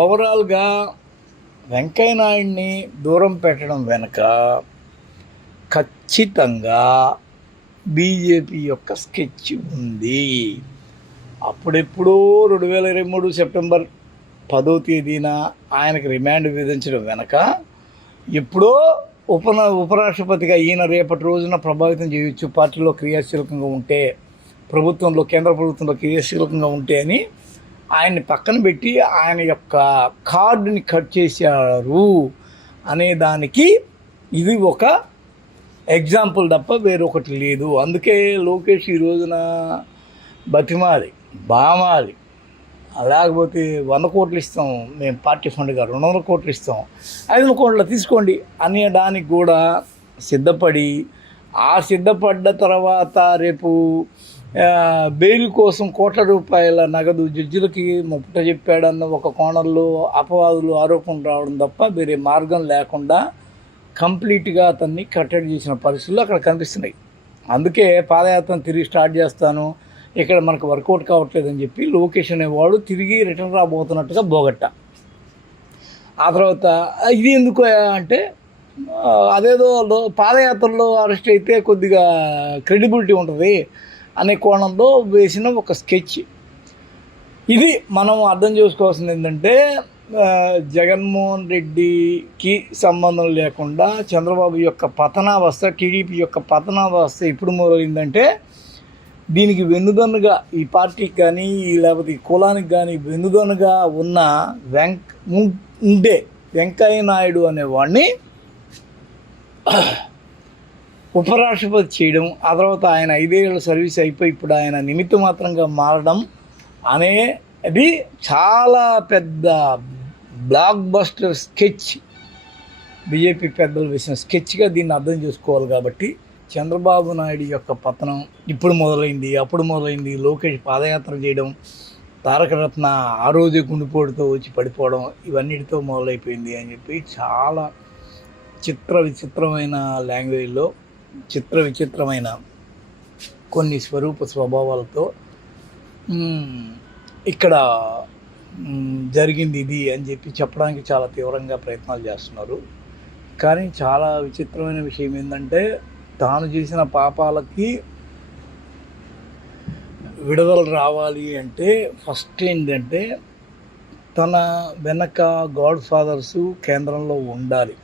ఓవరాల్గా వెంకయ్య నాయుడిని దూరం పెట్టడం వెనుక ఖచ్చితంగా బీజేపీ యొక్క స్కెచ్ ఉంది. అప్పుడెప్పుడో రెండు వేల ఇరవై మూడు సెప్టెంబర్ పదో తేదీన ఆయనకు రిమాండ్ విధించడం వెనక ఎప్పుడో ఉప ఉపరాష్ట్రపతిగా ఈయన రేపటి రోజున ప్రభావితం చేయొచ్చు. పార్టీలో క్రియాశీలకంగా ఉంటే ప్రభుత్వంలో కేంద్ర ప్రభుత్వంలో క్రియాశీలకంగా ఉంటే అని ఆయన్ని పక్కన పెట్టి ఆయన యొక్క కార్డుని కట్ చేశారు అనే దానికి ఇది ఒక ఎగ్జాంపుల్ తప్ప వేరొకటి లేదు. అందుకే లోకేష్ ఈ రోజున బతిమాలి బామాలి. లేకపోతే వంద కోట్లు ఇస్తాం మేము పార్టీ ఫండ్గా రెండు వందల కోట్లు ఇస్తాం. ఐదు వందల కోట్లు తీసుకోండి అనేదానికి కూడా సిద్ధపడి ఆ సిద్ధపడ్డ తర్వాత రేపు బెయిల్ కోసం కోట్ల రూపాయల నగదు జడ్జిలకి ముప్పట చెప్పాడన్న ఒక కోణంలో అపవాదులు ఆరోపణలు రావడం తప్ప వేరే మార్గం లేకుండా కంప్లీట్గా అతన్ని కట్టడి చేసిన పరిస్థితులు అక్కడ కనిపిస్తున్నాయి. అందుకే పాదయాత్రను తిరిగి స్టార్ట్ చేస్తాను. ఇక్కడ మనకు వర్కౌట్ కావట్లేదని చెప్పి లోకేష్ అనేవాడు తిరిగి రిటర్న్ రాబోతున్నట్టుగా బోగట్ట. ఆ తర్వాత ఇది ఎందుకు అంటే అదేదో పాదయాత్రలో అరెస్ట్ అయితే కొద్దిగా క్రెడిబిలిటీ ఉంటుంది. అనే కోణంలో వేసిన ఒక స్కెచ్. ఇది మనం అర్థం చేసుకోవాల్సింది ఏంటంటే జగన్మోహన్ రెడ్డికి సంబంధం లేకుండా చంద్రబాబు యొక్క పతనావస్థ టీడీపీ యొక్క పతనావస్థ ఎప్పుడు మొదలైందంటే దీనికి వెన్నుదన్నుగా ఈ పార్టీకి కానీ లేకపోతే ఈ కులానికి కానీ వెన్నుదన్నుగా ఉన్న వెంక్ ఉండే వెంకయ్య నాయుడు అనేవాడిని ఉపరాష్ట్రపతి చేయడం ఆ తర్వాత ఆయన ఐదేళ్ళ సర్వీస్ అయిపోయి ఇప్పుడు ఆయన నిమిత్త మాత్రంగా మారడం అనేది చాలా పెద్ద బ్లాక్ బస్టర్ స్కెచ్ బీజేపీ పెద్దలు వేసిన స్కెచ్గా దీన్ని అర్థం చేసుకోవాలి కాబట్టి చంద్రబాబు నాయుడు యొక్క పతనం ఇప్పుడు మొదలైంది అప్పుడు మొదలైంది. లోకేష్ పాదయాత్ర చేయడం తారకరత్న ఆ రోజే గుండెపోటుతో వచ్చి పడిపోవడం ఇవన్నిటితో మొదలైపోయింది అని చెప్పి చాలా చిత్ర విచిత్రమైన లాంగ్వేజ్లో చిత్ర విచిత్రమైన కొన్ని స్వరూప స్వభావాలతో ఇక్కడ జరిగింది ఇది అని చెప్పి చెప్పడానికి చాలా తీవ్రంగా ప్రయత్నాలు చేస్తున్నారు. కానీ చాలా విచిత్రమైన విషయం ఏంటంటే తాను చేసిన పాపాలకి విడుదల రావాలి అంటే ఫస్ట్ ఏంటంటే తన వెనక గాడ్ ఫాదర్సు కేంద్రంలో ఉండాలి.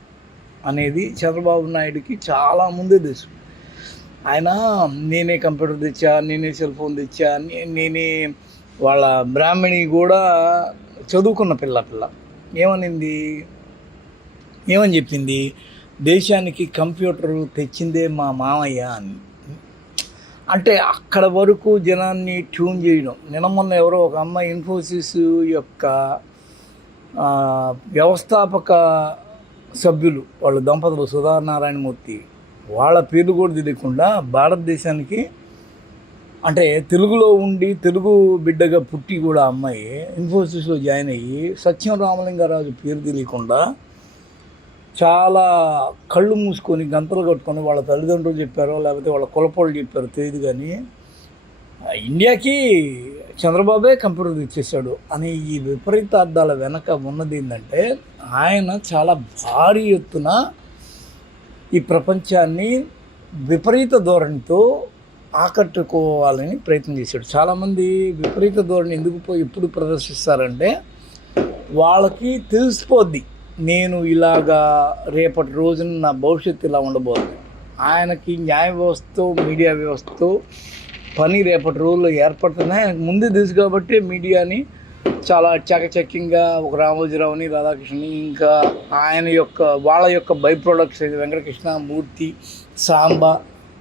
అనేది చంద్రబాబు నాయుడుకి చాలా ముందే తెలుసు. ఆయన నేనే కంప్యూటర్ తెచ్చా నేనే సెల్ ఫోన్ తెచ్చా నేనే వాళ్ళ బ్రాహ్మణి కూడా చదువుకున్న పిల్ల పిల్ల. ఏమనింది? ఏమని చెప్పింది? దేశానికి కంప్యూటర్ తెచ్చిందే మా మామయ్య అని. అంటే అక్కడ వరకు జనాన్ని ట్యూన్ చేయడం. నిన్న మొన్న ఎవరో ఒక అమ్మాయి ఇన్ఫోసిస్ యొక్క వ్యవస్థాపక సభ్యులు వాళ్ళ దంపతులు సుధానారాయణమూర్తి వాళ్ళ పేర్లు కూడా తెలియకుండా భారతదేశానికి అంటే తెలుగులో ఉండి తెలుగు బిడ్డగా పుట్టి కూడా అమ్మాయి ఇన్ఫోసిస్లో జాయిన్ అయ్యి సత్యం రామలింగారాజు పేరు తెలియకుండా చాలా కళ్ళు మూసుకొని గంతలు కట్టుకొని వాళ్ళ తల్లిదండ్రులు చెప్పారో లేకపోతే వాళ్ళ కులపోళ్ళు చెప్పారో తెలియదు కానీ ఇండియాకి చంద్రబాబే కంప్యూటర్ ఇచ్చేసాడు అనే ఈ విపరీతార్థాల వెనక ఉన్నది ఏంటంటే ఆయన చాలా భారీ ఎత్తున ఈ ప్రపంచాన్ని విపరీత ధోరణితో ఆకట్టుకోవాలని ప్రయత్నం చేశాడు. చాలామంది విపరీత ధోరణి ఎందుకు పోయి ఎప్పుడు ప్రదర్శిస్తారంటే వాళ్ళకి తెలిసిపోద్ది నేను ఇలాగా రేపటి రోజున నా భవిష్యత్తు ఇలా ఉండబోతుంది. ఆయనకి న్యాయ వ్యవస్థతో మీడియా వ్యవస్థతో పని రేపటి రోజుల్లో ఏర్పడుతున్నాయి ఆయనకు ముందే తెలుసు కాబట్టి మీడియాని చాలా చకచక్యంగా ఒక రామోజీరావుని రాధాకృష్ణని ఇంకా ఆయన యొక్క వాళ్ళ యొక్క బై ప్రొడక్ట్స్ వెంకటకృష్ణ మూర్తి సాంబ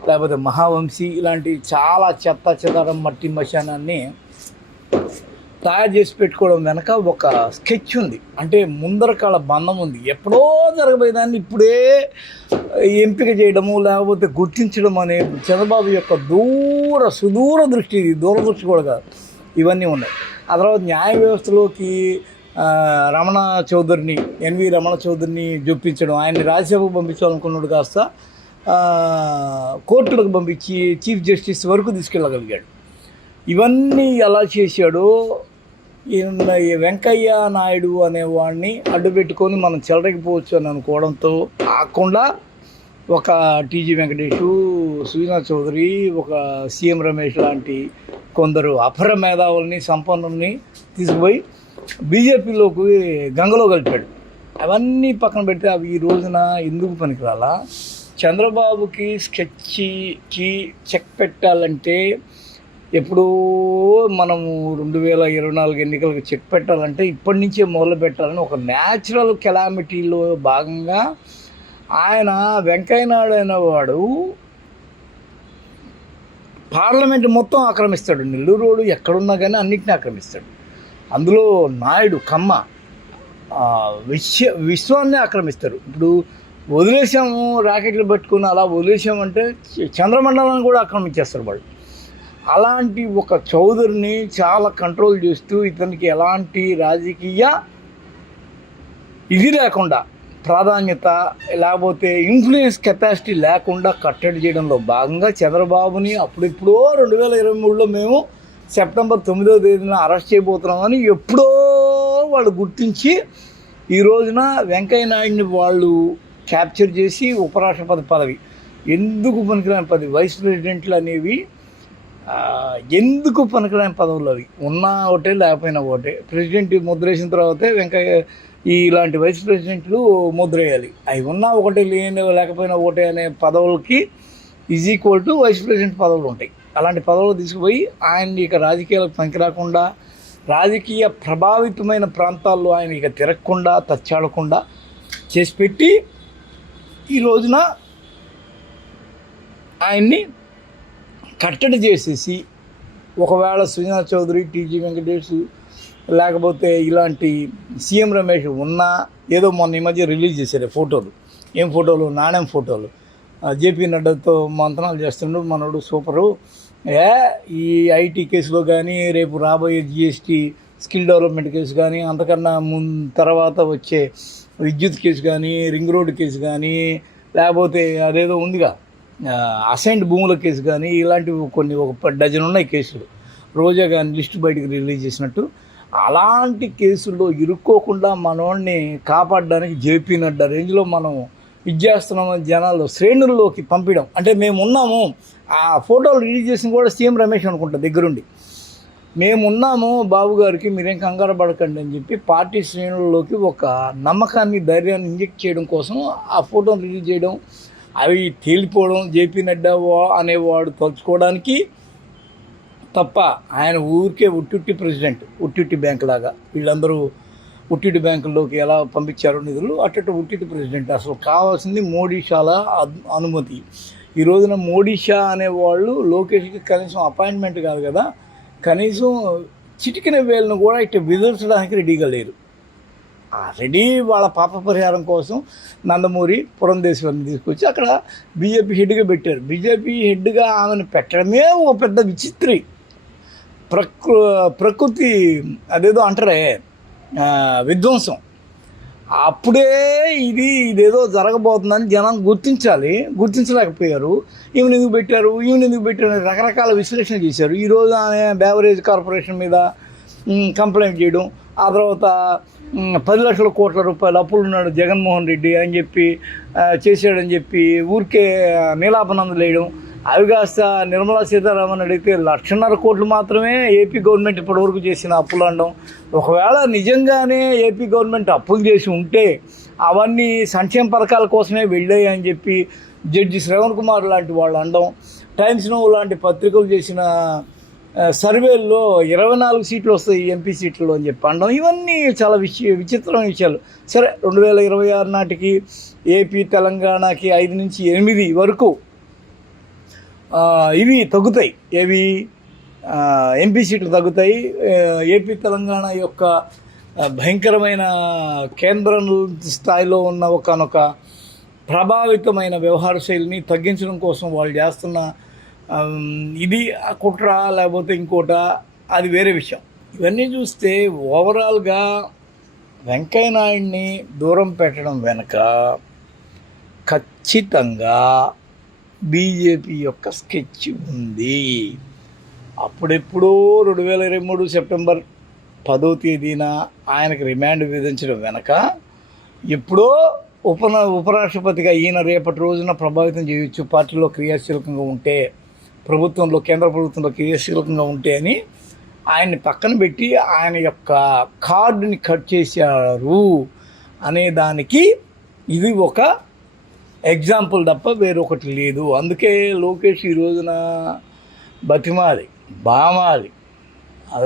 లేకపోతే మహావంశీ ఇలాంటి చాలా చెత్త చెదారం మట్టి మశానాన్ని తయారు చేసి పెట్టుకోవడం వెనక ఒక స్కెచ్ ఉంది. అంటే ముందరకాల బంధం ఉంది. ఎప్పుడో జరగబోయేదాన్ని ఇప్పుడే ఎంపిక చేయడము లేకపోతే గుర్తించడం అనే చంద్రబాబు యొక్క దూర సుదూర దృష్టి ఇది దూరదృష్టి కూడా కాదు. ఇవన్నీ ఉన్నాయి. ఆ తర్వాత న్యాయ వ్యవస్థలోకి రమణ చౌదరిని ఎన్వి రమణ చౌదరిని జొప్పించడం ఆయన్ని రాజ్యసభకు పంపించాలనుకున్నాడు కాస్త కోర్టులకు పంపించి చీఫ్ జస్టిస్ వరకు తీసుకెళ్ళగలిగాడు. ఇవన్నీ ఎలా చేశాడో ఈయన ఈ వెంకయ్య నాయుడు అనేవాడిని అడ్డు పెట్టుకొని మనం చెలరకపోవచ్చు అని అనుకోవడంతో కాకుండా ఒక టీజీ వెంకటేష్ సుజనా చౌదరి ఒక సీఎం రమేష్ లాంటి కొందరు అపర మేధావుల్ని సంపన్నుల్ని తీసుకుపోయి బీజేపీలోకి గంగలో కలిపాడు. అవన్నీ పక్కన పెడితే అవి ఈ రోజున ఎందుకు పనికిరాలా? చంద్రబాబుకి స్కెచ్కి చెక్ పెట్టాలంటే ఎప్పుడో మనము రెండు వేల ఇరవై నాలుగు ఎన్నికలకు చెక్ పెట్టాలంటే ఇప్పటి నుంచే మొదలు పెట్టాలని ఒక న్యాచురల్ కెలామిటీలో భాగంగా ఆయన వెంకయ్యనాయుడు అనేవాడు పార్లమెంట్ మొత్తం ఆక్రమిస్తాడు. నెల్లూరు రోడ్డు ఎక్కడున్నా కానీ అన్నిటిని ఆక్రమిస్తాడు. అందులో నాయుడు కమ్మ విశ్వ విశ్వాన్ని ఆక్రమిస్తారు. ఇప్పుడు వదిలేసాము రాకెట్లు పెట్టుకుని అలా వదిలేసామంటే అంటే చంద్రమండలాన్ని కూడా ఆక్రమించేస్తారు వాళ్ళు. అలాంటి ఒక చౌదరిని చాలా కంట్రోల్ చేస్తూ ఇతనికి ఎలాంటి రాజకీయ ఇది లేకుండా ప్రాధాన్యత లేకపోతే ఇన్ఫ్లుయెన్స్ కెపాసిటీ లేకుండా కట్టడి చేయడంలో భాగంగా చంద్రబాబుని అప్పుడెప్పుడో రెండు వేల ఇరవై మూడులో మేము సెప్టెంబర్ తొమ్మిదవ తేదీన అరెస్ట్ చేయబోతున్నామని ఎప్పుడో వాళ్ళు గుర్తించి ఈ రోజున వెంకయ్య నాయుడిని వాళ్ళు క్యాప్చర్ చేసి ఉపరాష్ట్రపతి పదవి. ఎందుకు పనికిరాని పదవి? వైస్ ప్రెసిడెంట్లు అనేవి ఎందుకు పనికిరాని పదవులు అవి? ఉన్నా ఒకటే లేకపోయినా ఒకటే. ప్రెసిడెంట్ ముద్ర వేసిన తర్వాతే వెంకయ్య ఇలాంటి వైస్ ప్రెసిడెంట్లు ముద్ర వేయాలి అవి ఉన్నా ఒకటే లేని లేకపోయినా ఒకటే అనే పదవులకి is equal to vice president పదవులు ఉంటాయి. అలాంటి పదవులు తీసుకుపోయి ఆయన ఇక రాజకీయాలకు పనికిరాకుండా రాజకీయ ప్రభావితమైన ప్రాంతాల్లో ఆయన ఇక తిరగకుండా తచ్చాడకుండా చేసి పెట్టి ఈ రోజున ఆయన్ని కట్టడి చేసేసి ఒకవేళ సుజనా చౌదరి టీజీ వెంకటేష్ లేకపోతే ఇలాంటి సీఎం రమేష్ ఉన్నా ఏదో మొన్న ఈ మధ్య రిలీజ్ చేశారు ఫోటోలు. ఏం ఫోటోలు? నాణ్యం ఫోటోలు. జేపీ నడ్డాతో మంతనాలు చేస్తుండు మనోడు సూపరు. ఏ ఈ ఐటీ కేసులో కానీ రేపు రాబోయే జిఎస్టీ స్కిల్ డెవలప్మెంట్ కేసు కానీ అంతకన్నా ముం తర్వాత వచ్చే విద్యుత్ కేసు కానీ రింగ్ రోడ్ కేసు కానీ లేకపోతే అదేదో ఉందిగా. అసైన్డ్ భూముల కేసు కానీ ఇలాంటివి కొన్ని ఒక డజన్ ఉన్నాయి కేసులు. రోజా కానీ లిస్ట్ బయటకు రిలీజ్ చేసినట్టు. అలాంటి కేసుల్లో ఇరుక్కోకుండా మనోడిని కాపాడడానికి జేపీ నడ్డా రేంజ్లో మనం ఇచ్చేస్తున్నామని జనాలు శ్రేణుల్లోకి పంపించడం అంటే మేము ఉన్నాము ఆ ఫోటోలు రిలీజ్ చేసిన కూడా సీఎం రమేష్ అనుకుంటా దగ్గరుండి. మేము ఉన్నాము బాబు గారికి మీరేం కంగారు పడకండి అని చెప్పి పార్టీ శ్రేణుల్లోకి ఒక నమ్మకాన్ని ధైర్యాన్ని ఇంజెక్ట్ చేయడం కోసం ఆ ఫోటోను రిలీజ్ చేయడం అవి తేలిపోవడం జేపీ నడ్డా వా- అనేవాడు తలుచుకోవడానికి తప్ప ఆయన ఊరికే ఉట్టుట్టి ప్రెసిడెంట్ ఉట్టుట్టి బ్యాంక్ లాగా. వీళ్ళందరూ ఉట్టిటి బ్యాంకుల్లోకి ఎలా పంపించారో నిధులు అట్టట్టు ఉట్టిటి ప్రెసిడెంట్. అసలు కావాల్సింది మోడీ షాల అనుమతి. ఈ రోజున మోడీ షా అనేవాళ్ళు లోకేష్కి కనీసం అపాయింట్మెంట్ కాదు కదా. కనీసం చిటికిన వేలను కూడా ఇట్లా విధించడానికి రెడీగా లేరు. ఆల్రెడీ వాళ్ళ పాప పరిహారం కోసం నందమూరి పురంధేశ్వరిని తీసుకొచ్చి అక్కడ బీజేపీ హెడ్గా పెట్టారు. బీజేపీ హెడ్గా ఆమెను పెట్టడమే ఒక పెద్ద విచిత్రి. ప్రకృ ప్రకృతి అదేదో అంటారే విధ్వంసం. అప్పుడే ఇది ఇదేదో జరగబోతుందని జనం గుర్తించాలి గుర్తించలేకపోయారు. ఈమెను ఎందుకు పెట్టారు ఈమెను ఎందుకు పెట్టారు రకరకాల విశ్లేషణ చేశారు. ఈరోజు ఆమె బేవరేజ్ కార్పొరేషన్ మీద కంప్లైంట్ చేయడం ఆ తర్వాత పది లక్షల కోట్ల రూపాయలు అప్పులు ఉన్నాడు జగన్మోహన్ రెడ్డి అని చెప్పి చేశాడని చెప్పి ఊరికే నీలాపనందులు వేయడం అవి కాస్త నిర్మలా సీతారామన్ అడిగితే లక్షన్నర కోట్లు మాత్రమే ఏపీ గవర్నమెంట్ ఇప్పటివరకు చేసిన అప్పులు అనడం. ఒకవేళ నిజంగానే ఏపీ గవర్నమెంట్ అప్పులు చేసి ఉంటే అవన్నీ సంక్షేమ పథకాల కోసమే వెళ్ళాయి అని చెప్పి జడ్జి శ్రవణ్ కుమార్ లాంటి వాళ్ళు అనడం. టైమ్స్ నో లాంటి పత్రికలు చేసిన సర్వేల్లో ఇరవై నాలుగు సీట్లు వస్తాయి ఎంపీ సీట్లు అని చెప్పి అనడం. ఇవన్నీ చాలా విచి విచిత్రమైన విషయాలు. సరే రెండు వేల ఇరవై ఆరు నాటికి ఏపీ తెలంగాణకి ఐదు నుంచి ఎనిమిది వరకు ఇవి తగ్గుతాయి. ఏవి? ఎంపీ సీట్లు తగ్గుతాయి. ఏపీ తెలంగాణ యొక్క భయంకరమైన కేంద్ర స్థాయిలో ఉన్న ఒకనొక ప్రభావితమైన వ్యవహార శైలిని తగ్గించడం కోసం వాళ్ళు చేస్తున్న ఇది ఆ కుట్ర లేకపోతే ఇంకోట అది వేరే విషయం. ఇవన్నీ చూస్తే ఓవరాల్గా వెంకయ్య నాయుడిని దూరం పెట్టడం వెనక ఖచ్చితంగా బీజేపీ యొక్క స్కెచ్ ఉంది. అప్పుడెప్పుడో రెండు వేల ఇరవై మూడు సెప్టెంబర్ పదో తేదీన ఆయనకు రిమాండ్ విధించడం వెనక ఎప్పుడో ఉప ఉపరాష్ట్రపతిగా ఈయన రేపటి రోజున ప్రభావితం చేయొచ్చు పార్టీలో క్రియాశీలకంగా ఉంటే ప్రభుత్వంలో కేంద్ర ప్రభుత్వంలో క్రియాశీలకంగా ఉంటే అని ఆయన్ని పక్కన పెట్టి ఆయన యొక్క కార్డుని కట్ చేశారు అనే దానికి ఇది ఒక ఎగ్జాంపుల్ తప్ప వేరొకటి లేదు. అందుకే లోకేష్ ఈ రోజున బతిమాలి బామాలి.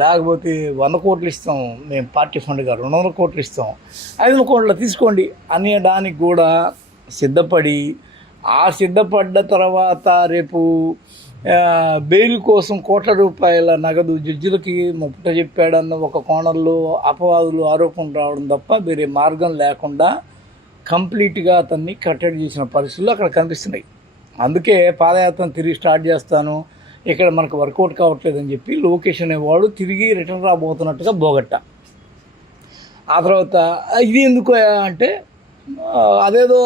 లేకపోతే వంద కోట్లు ఇస్తాం మేము పార్టీ ఫండ్గా రెండు వందల కోట్లు ఇస్తాం. ఐదు వందల కోట్లు తీసుకోండి అనేదానికి కూడా సిద్ధపడి ఆ సిద్ధపడ్డ తర్వాత రేపు బెయిల్ కోసం కోట్ల రూపాయల నగదు జడ్జిలకి ముప్పట చెప్పాడన్న ఒక కోణంలో అపవాదులు ఆరోపణలు రావడం తప్ప వేరే మార్గం లేకుండా కంప్లీట్గా అతన్ని కట్టడి చేసిన పరిస్థితులు అక్కడ కనిపిస్తున్నాయి. అందుకే పాదయాత్రను తిరిగి స్టార్ట్ చేస్తాను. ఇక్కడ మనకు వర్కౌట్ కావట్లేదని చెప్పి లోకేష్ అనేవాడు తిరిగి రిటర్న్ రాబోతున్నట్టుగా బోగట్ట. ఆ తర్వాత ఇది ఎందుకు అంటే అదేదో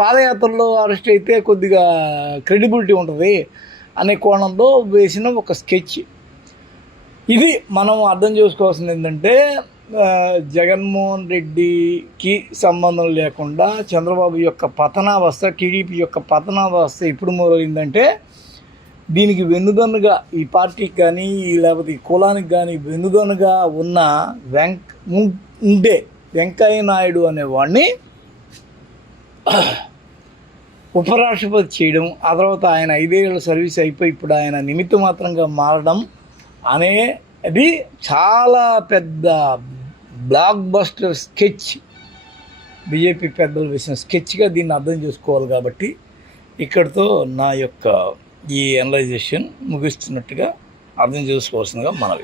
పాదయాత్రలో అరెస్ట్ అయితే కొద్దిగా క్రెడిబిలిటీ ఉంటుంది. అనే కోణంలో వేసిన ఒక స్కెచ్. ఇది మనం అర్థం చేసుకోవాల్సింది ఏంటంటే జగన్మోహన్ రెడ్డికి సంబంధం లేకుండా చంద్రబాబు యొక్క పతనావస్థ టీడీపీ యొక్క పతనావస్థ ఎప్పుడు మొదలైందంటే దీనికి వెన్నుదన్నుగా ఈ పార్టీకి కానీ లేకపోతే ఈ కులానికి కానీ వెన్నుదన్నుగా ఉన్న వెంక ఉండే వెంకయ్య నాయుడు అనేవాడిని ఉపరాష్ట్రపతి చేయడం ఆ తర్వాత ఆయన ఐదేళ్ళ సర్వీస్ అయిపోయి ఇప్పుడు ఆయన నిమిత్త మాత్రంగా మారడం అనేది చాలా పెద్ద బ్లాక్ బస్టర్ స్కెచ్ బీజేపీ పెద్దలు వేసిన స్కెచ్గా దీన్ని అర్థం చేసుకోవాలి కాబట్టి ఇక్కడితో నా యొక్క ఈ అనలైజేషన్ ముగిస్తున్నట్టుగా అర్థం చేసుకోవాల్సిందిగా మనవి.